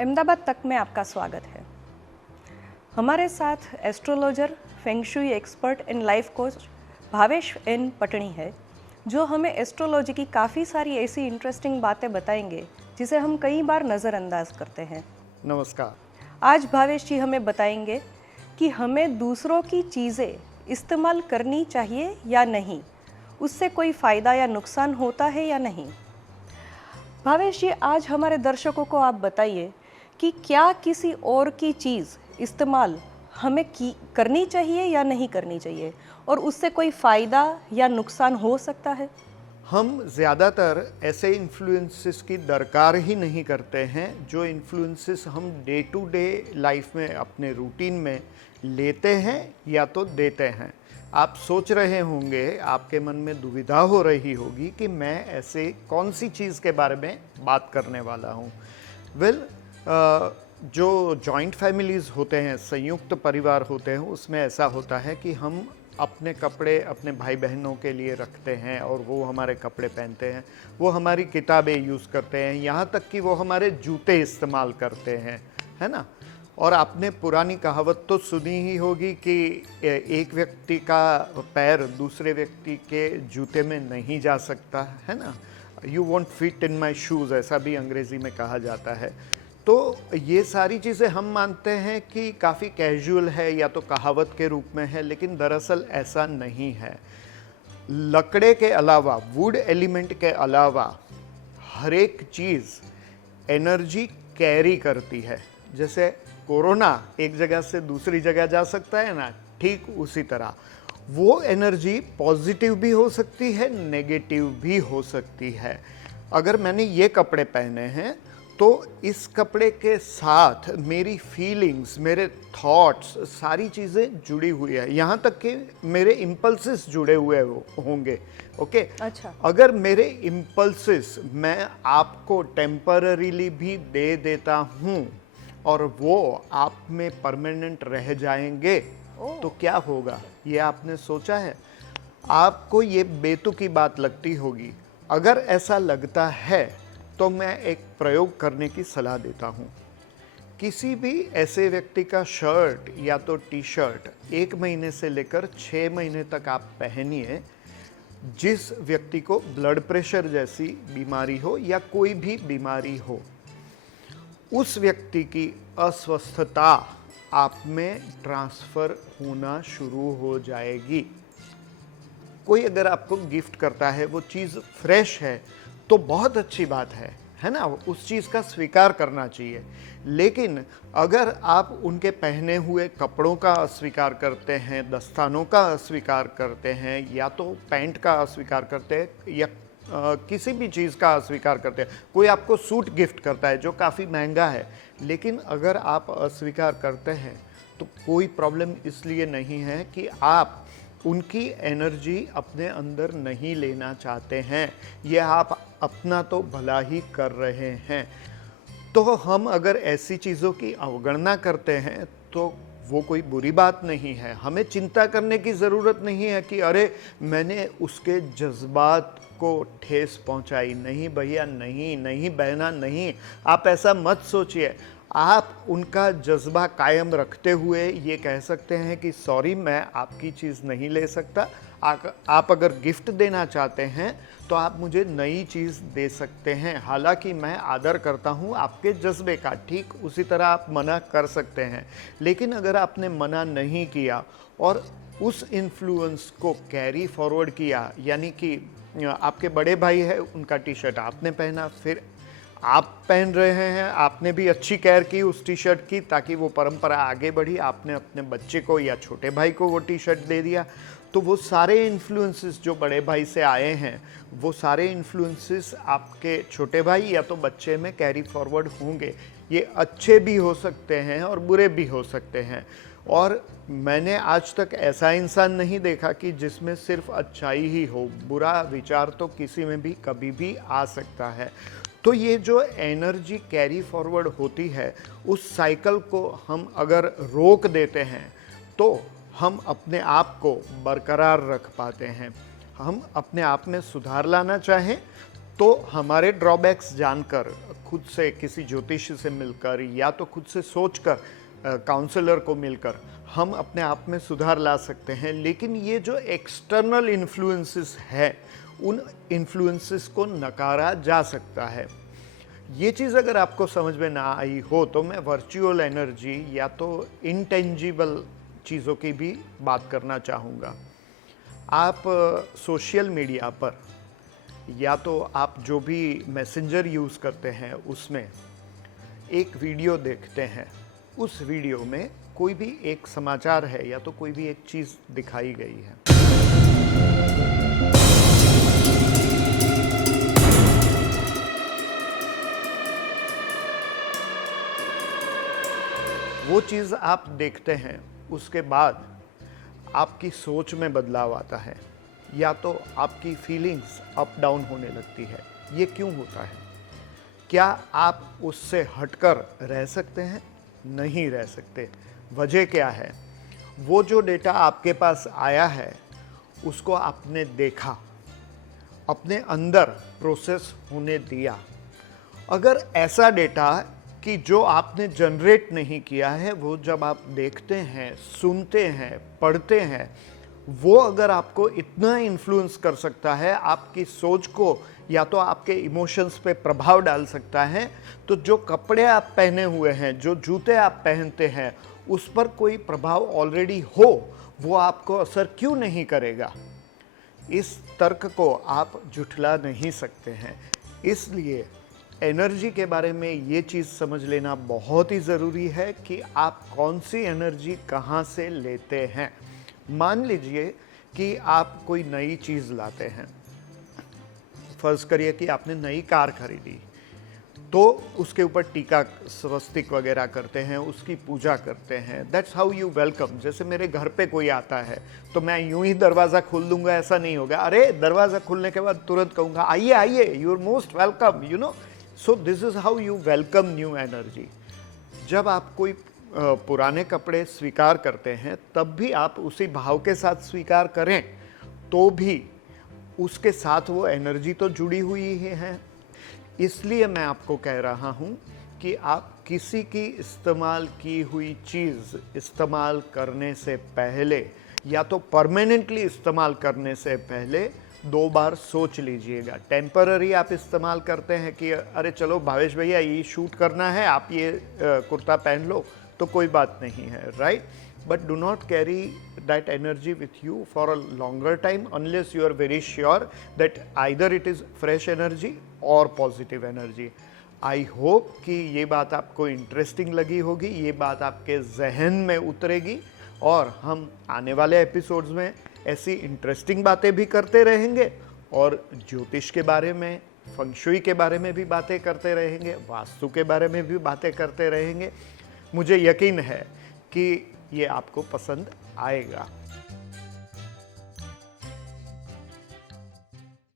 अहमदाबाद तक में आपका स्वागत है। हमारे साथ astrologer, feng shui expert and life coach Bhavesh N Patni है, जो हमें एस्ट्रोलॉजी की काफ़ी सारी ऐसी इंटरेस्टिंग बातें बताएंगे जिसे हम कई बार नज़रअंदाज करते हैं। नमस्कार। आज भावेश जी हमें बताएंगे कि हमें दूसरों की चीज़ें इस्तेमाल करनी चाहिए या नहीं, उससे कोई फ़ायदा या नुकसान होता है या नहीं। भावेश जी, आज हमारे दर्शकों को आप बताइए कि क्या किसी और की चीज़ इस्तेमाल हमें करनी चाहिए या नहीं करनी चाहिए, और उससे कोई फ़ायदा या नुकसान हो सकता है। हम ज़्यादातर ऐसे इन्फ्लुएंसेस की दरकार ही नहीं करते हैं जो इन्फ्लुएंसेस हम डे टू डे लाइफ में अपने रूटीन में लेते हैं या तो देते हैं। आप सोच रहे होंगे, आपके मन में दुविधा हो रही होगी कि मैं ऐसे कौन सी चीज़ के बारे में बात करने वाला हूँ। जो जॉइंट फैमिलीज़ होते हैं, संयुक्त परिवार होते हैं, उसमें ऐसा होता है कि हम अपने कपड़े अपने भाई बहनों के लिए रखते हैं और वो हमारे कपड़े पहनते हैं, वो हमारी किताबें यूज़ करते हैं, यहाँ तक कि वो हमारे जूते इस्तेमाल करते हैं, है ना। और आपने पुरानी कहावत तो सुनी ही होगी कि एक व्यक्ति का पैर दूसरे व्यक्ति के जूते में नहीं जा सकता, है ना। You want fit in my shoes, ऐसा भी अंग्रेज़ी में कहा जाता है। तो ये सारी चीज़ें हम मानते हैं कि काफ़ी कैजुअल है या तो कहावत के रूप में है, लेकिन दरअसल ऐसा नहीं है। लकड़े के अलावा, वुड एलिमेंट के अलावा हर एक चीज़ एनर्जी कैरी करती है। जैसे कोरोना एक जगह से दूसरी जगह जा सकता है ना, ठीक उसी तरह वो एनर्जी पॉजिटिव भी हो सकती है, नेगेटिव भी हो सकती है। अगर मैंने ये कपड़े पहने हैं तो इस कपड़े के साथ मेरी फीलिंग्स, मेरे थॉट्स, सारी चीज़ें जुड़ी हुई है, यहाँ तक कि मेरे इम्पल्सेस जुड़े हुए होंगे। ओके, अच्छा। अगर मेरे इम्पल्सेस मैं आपको टेम्पररीली भी दे देता हूँ और वो आप में परमानेंट रह जाएंगे तो क्या होगा, ये आपने सोचा है? आपको ये बेतुकी बात लगती होगी। अगर ऐसा लगता है तो मैं एक प्रयोग करने की सलाह देता हूँ। किसी भी ऐसे व्यक्ति का शर्ट या तो टी शर्ट 1 महीने से लेकर 6 महीने तक आप पहनिए, जिस व्यक्ति को ब्लड प्रेशर जैसी बीमारी हो या कोई भी बीमारी हो, उस व्यक्ति की अस्वस्थता आप में ट्रांसफ़र होना शुरू हो जाएगी। कोई अगर आपको गिफ्ट करता है, वो चीज़ फ्रेश है तो बहुत अच्छी बात है ना, उस चीज़ का स्वीकार करना चाहिए। लेकिन अगर आप उनके पहने हुए कपड़ों का अस्वीकार करते हैं, दस्तानों का अस्वीकार करते हैं, या तो पैंट का अस्वीकार करते हैं, या किसी भी चीज़ का अस्वीकार करते हैं, कोई आपको सूट गिफ्ट करता है जो काफ़ी महंगा है, लेकिन अगर आप अस्वीकार करते हैं तो कोई प्रॉब्लम इसलिए नहीं है कि आप उनकी एनर्जी अपने अंदर नहीं लेना चाहते हैं, ये आप अपना तो भला ही कर रहे हैं। तो हम अगर ऐसी चीज़ों की अवगणना करते हैं तो वो कोई बुरी बात नहीं है। हमें चिंता करने की ज़रूरत नहीं है कि अरे मैंने उसके जज्बात को ठेस पहुंचाई। नहीं भैया, नहीं बहना, नहीं, आप ऐसा मत सोचिए। आप उनका जज्बा कायम रखते हुए ये कह सकते हैं कि सॉरी, मैं आपकी चीज़ नहीं ले सकता। आप अगर गिफ्ट देना चाहते हैं तो आप मुझे नई चीज़ दे सकते हैं, हालांकि मैं आदर करता हूँ आपके जज्बे का। ठीक उसी तरह आप मना कर सकते हैं। लेकिन अगर आपने मना नहीं किया और उस इन्फ्लुएंस को कैरी फॉरवर्ड किया, यानी कि आपके बड़े भाई है, उनका टी शर्ट आपने पहना, फिर आप पहन रहे हैं, आपने भी अच्छी केयर की उस टी शर्ट की ताकि वो परंपरा आगे बढ़ी, आपने अपने बच्चे को या छोटे भाई को वो टी शर्ट दे दिया। तो वो सारे इन्फ्लुएंसेस जो बड़े भाई से आए हैं, वो सारे इन्फ्लुएंसेस आपके छोटे भाई या तो बच्चे में कैरी फॉरवर्ड होंगे। ये अच्छे भी हो सकते हैं और बुरे भी हो सकते हैं। और मैंने आज तक ऐसा इंसान नहीं देखा कि जिसमें सिर्फ अच्छाई ही हो, बुरा विचार तो किसी में भी कभी भी आ सकता है। तो ये जो एनर्जी कैरी फॉरवर्ड होती है, उस साइकिल को हम अगर रोक देते हैं तो हम अपने आप को बरकरार रख पाते हैं। हम अपने आप में सुधार लाना चाहें तो हमारे ड्रॉबैक्स जानकर खुद से किसी ज्योतिषी से मिलकर या तो खुद से सोचकर काउंसलर को मिलकर हम अपने आप में सुधार ला सकते हैं। लेकिन ये जो एक्सटर्नल इन्फ्लुएंसेस है, उन इन्फ्लुएंसेस को नकारा जा सकता है। ये चीज़ अगर आपको समझ में ना आई हो तो मैं वर्चुअल एनर्जी या तो इंटेंजिबल चीज़ों की भी बात करना चाहूँगा। आप सोशल मीडिया पर या तो आप जो भी मैसेंजर यूज़ करते हैं उसमें एक वीडियो देखते हैं, उस वीडियो में कोई भी एक समाचार है या तो कोई भी एक चीज़ दिखाई गई है, वो चीज़ आप देखते हैं, उसके बाद आपकी सोच में बदलाव आता है या तो आपकी फीलिंग्स अप डाउन होने लगती है। ये क्यों होता है? क्या आप उससे हटकर रह सकते हैं? नहीं रह सकते। वजह क्या है? वो जो डेटा आपके पास आया है उसको आपने देखा, अपने अंदर प्रोसेस होने दिया। अगर ऐसा डेटा कि जो आपने जनरेट नहीं किया है, वो जब आप देखते हैं, सुनते हैं, पढ़ते हैं, वो अगर आपको इतना इन्फ्लुएंस कर सकता है, आपकी सोच को या तो आपके इमोशंस पे प्रभाव डाल सकता है, तो जो कपड़े आप पहने हुए हैं, जो जूते आप पहनते हैं, उस पर कोई प्रभाव ऑलरेडी हो, वो आपको असर क्यों नहीं करेगा? इस तर्क को आप झुठला नहीं सकते हैं। इसलिए एनर्जी के बारे में ये चीज़ समझ लेना बहुत ही ज़रूरी है कि आप कौन सी एनर्जी कहाँ से लेते हैं। मान लीजिए कि आप कोई नई चीज़ लाते हैं, फर्ज करिए कि आपने नई कार खरीदी, तो उसके ऊपर टीका स्वस्तिक वगैरह करते हैं, उसकी पूजा करते हैं। That's how you welcome. जैसे मेरे घर पे कोई आता है तो मैं यूं ही दरवाज़ा खोल दूंगा, ऐसा नहीं होगा। अरे दरवाज़ा खुलने के बाद तुरंत कहूँगा आइए आइए, you are most welcome, you know. So this is how you welcome new energy. जब आप कोई पुराने कपड़े स्वीकार करते हैं तब भी आप उसी भाव के साथ स्वीकार करें तो भी उसके साथ वो एनर्जी तो जुड़ी हुई ही है। इसलिए मैं आपको कह रहा हूँ कि आप किसी की इस्तेमाल की हुई चीज़ इस्तेमाल करने से पहले या तो परमानेंटली इस्तेमाल करने से पहले 2 बार सोच लीजिएगा। टेम्पररी आप इस्तेमाल करते हैं कि अरे चलो भावेश भैया ये शूट करना है, आप ये कुर्ता पहन लो, तो कोई बात नहीं है, right? But do not carry that energy with you for a longer time unless you are very sure that either it is fresh energy और पॉजिटिव एनर्जी। आई होप कि ये बात आपको इंटरेस्टिंग लगी होगी, ये बात आपके जहन में उतरेगी और हम आने वाले एपिसोड्स में ऐसी इंटरेस्टिंग बातें भी करते रहेंगे और ज्योतिष के बारे में, फंग शुई के बारे में भी बातें करते रहेंगे, वास्तु के बारे में भी बातें करते रहेंगे। मुझे यकीन है कि ये आपको पसंद आएगा।